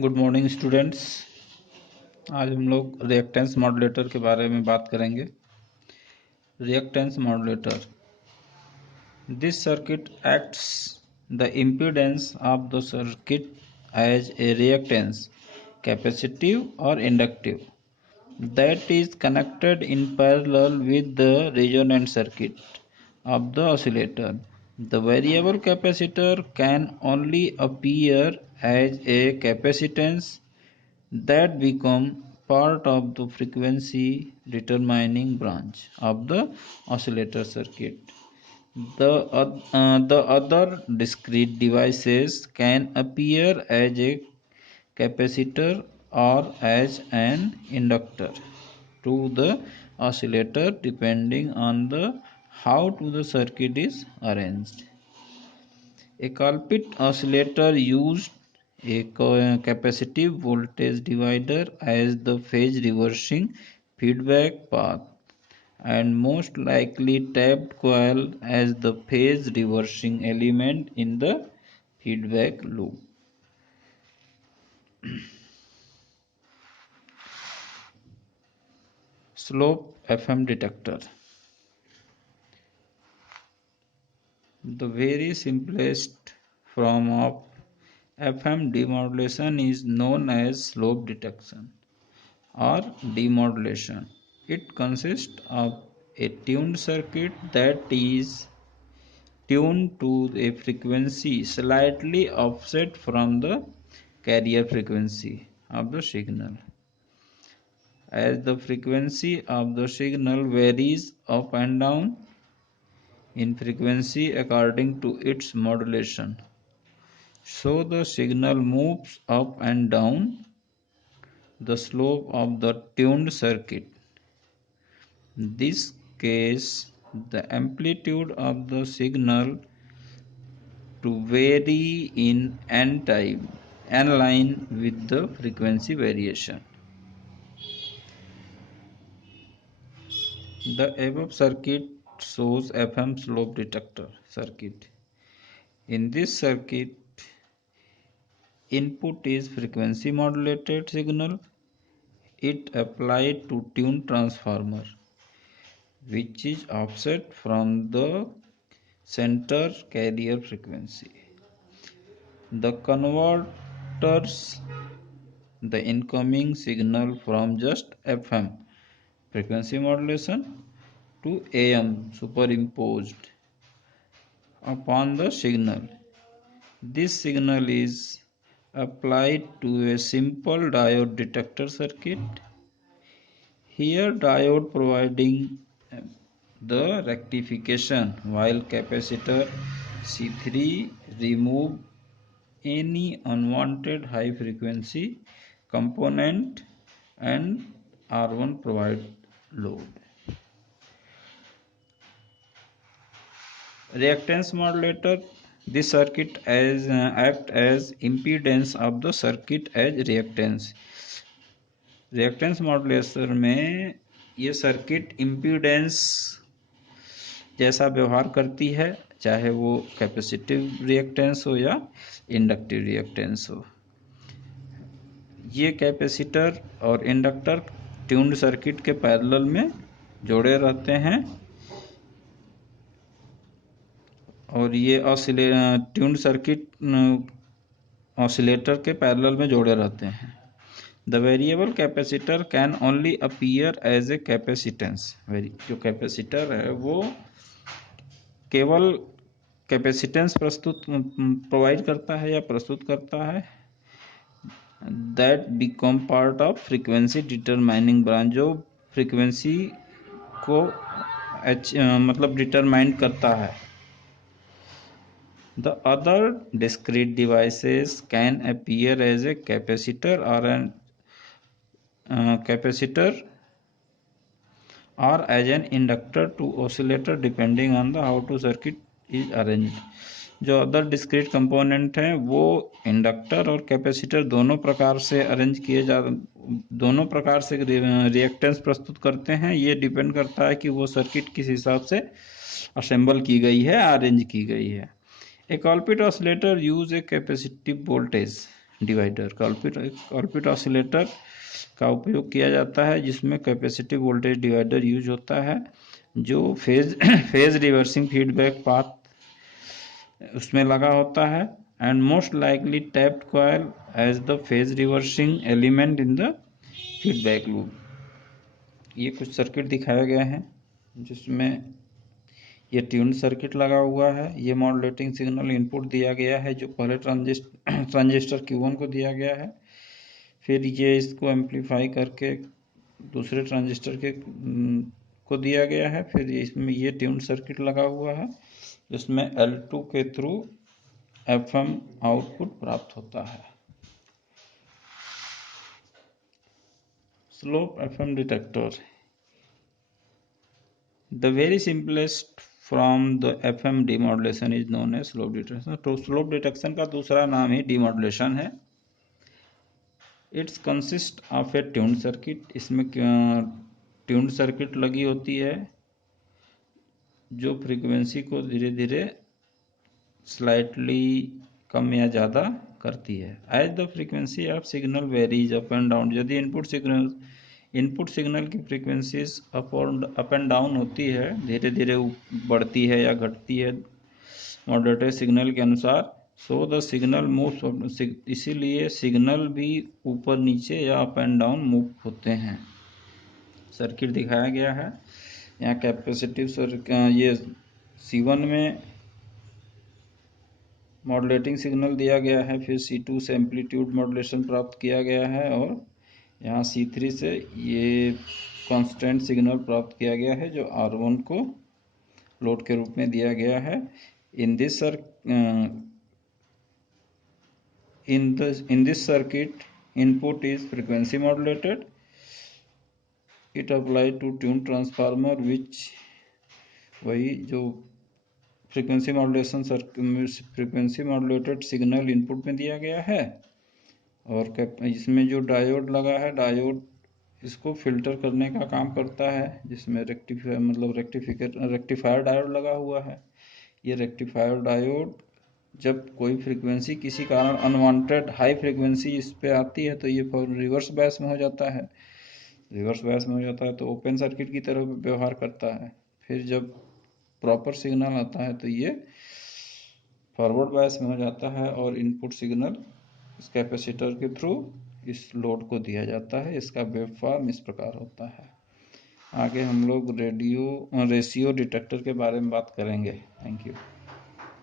Good morning students. आज हम लोग रिएक्टेंस मॉड्यूलेटर के बारे में बात करेंगे। Reactance modulator, this circuit acts the impedance of the circuit as a reactance, capacitive और inductive, that is connected in parallel with the resonant circuit of the oscillator. The variable capacitor can only appear as a capacitance that become part of the frequency determining branch of the oscillator circuit. The other discrete devices can appear as a capacitor or as an inductor to the oscillator depending on the how to the circuit is arranged. A Colpit oscillator used a capacitive voltage divider as the phase reversing feedback path and most likely tapped coil as the phase reversing element in the feedback loop. Slope FM detector. The very simplest form of FM demodulation is known as slope detection or demodulation. It consists of a tuned circuit that is tuned to a frequency slightly offset from the carrier frequency of the signal. As the frequency of the signal varies up and down in frequency according to its modulation, so the signal moves up and down the slope of the tuned circuit. In this case, the amplitude of the signal to vary in n line with the frequency variation. The above circuit shows FM slope detector circuit. In this circuit, input is frequency modulated signal. It applied to tuned transformer, which is offset from the center carrier frequency. The converters the incoming signal from just FM frequency modulation to AM superimposed upon the signal. This signal is applied to a simple diode detector circuit. Here diode providing the rectification while capacitor C3 remove any unwanted high frequency component and R1 provide load. Reactance modulator, this circuit act as impedance of the circuit as reactance. Reactance modulator में ये circuit impedance जैसा व्यवहार करती है, चाहे वो capacitive reactance हो या इंडक्टिव रिएक्टेंस हो। ये कैपेसिटर और इंडक्टर ट्यून्ड सर्किट के पैरेलल में जोड़े रहते हैं और ये ट्यून्ड सर्किट ऑसिलेटर के पैरेलल में जोड़े रहते हैं। The variable capacitor can only appear as a capacitance. जो कैपेसिटर है वो केवल कैपेसिटेंस प्रोवाइड करता है या प्रस्तुत करता है। That become part of frequency determining branch, जो फ्रीक्वेंसी को मतलब डिटरमाइन करता है। The other discrete devices can appear as a capacitor or an capacitor or as an inductor to oscillator depending on the how to circuit is arranged. जो other discrete component हैं वो inductor और capacitor दोनों प्रकार से arrange किए दोनों प्रकार से रिएक्टेंस प्रस्तुत करते हैं। ये डिपेंड करता है कि वो सर्किट किस हिसाब से असेंबल की गई है, अरेंज की गई है। A Colpitts oscillator use a capacitive voltage divider. Colpitts oscillator का उपयोग किया जाता है जिसमें कैपेसिटिव वोल्टेज डिवाइडर यूज होता है जो फेज रिवर्सिंग फीडबैक पाथ उसमें लगा होता है and most likely tapped coil as the phase reversing element in the feedback loop. ये कुछ सर्किट दिखाया गया है जिसमें ये ट्यून सर्किट लगा हुआ है। ये मॉड्यूलेटिंग सिग्नल इनपुट दिया गया है जो पहले ट्रांजिस्टर Q1 को दिया गया है, फिर ये इसको एम्पलीफाई करके दूसरे ट्रांजिस्टर के को दिया गया है, फिर इसमें ये ट्यून सर्किट लगा हुआ है जिसमें L2 के थ्रू FM आउटपुट प्राप्त होता है। Slope FM detector. The very simplest from the FM demodulation is known as slope detection। तो स्लोप डिटेक्शन का दूसरा नाम ही डिमॉड्यूलेशन है। It's consist of A tuned circuit. इसमें ट्यून्ड सर्किट लगी होती है जो फ्रीक्वेंसी को धीरे धीरे स्लाइटली कम या ज़्यादा करती है। As the frequency of signal varies up and down. यदि इनपुट सिग्नल की फ्रीक्वेंसीज अप एंड डाउन होती है, धीरे धीरे बढ़ती है या घटती है मॉड्यूलेटेड सिग्नल के अनुसार, सो द सिग्नल मूव, इसीलिए सिग्नल भी ऊपर नीचे या अप एंड डाउन मूव होते हैं। सर्किट दिखाया गया है यहाँ कैपेसिटिव ये C1 में मॉड्यूलेटिंग सिग्नल दिया गया है, फिर C2 से एम्पलीट्यूड मॉड्यूलेशन प्राप्त किया गया है और यहाँ C3 से ये कांस्टेंट सिग्नल प्राप्त किया गया है जो R1 को लोड के रूप में दिया गया है। In this circuit input is frequency modulated. It applied to tune transformer which वही जो फ्रीक्वेंसी मॉड्यूलेटेड सिग्नल इनपुट में दिया गया है और इसमें जो डायोड लगा है, डायोड इसको फिल्टर करने का काम करता है जिसमें रेक्टिफायर डायोड लगा हुआ है। ये रेक्टिफायर डायोड जब कोई फ्रीक्वेंसी किसी कारण अनवांटेड हाई फ्रीक्वेंसी इस पे आती है तो ये रिवर्स बायस में हो जाता है। रिवर्स बायस में हो जाता है तो ओपन सर्किट की तरह व्यवहार करता है। फिर जब प्रॉपर सिग्नल आता है तो ये फॉरवर्ड बायस में हो जाता है और इनपुट सिग्नल इस कैपेसिटर के थ्रू इस लोड को दिया जाता है। इसका वेवफॉर्म इस प्रकार होता है। आगे हम लोग रेशियो डिटेक्टर के बारे में बात करेंगे। Thank you.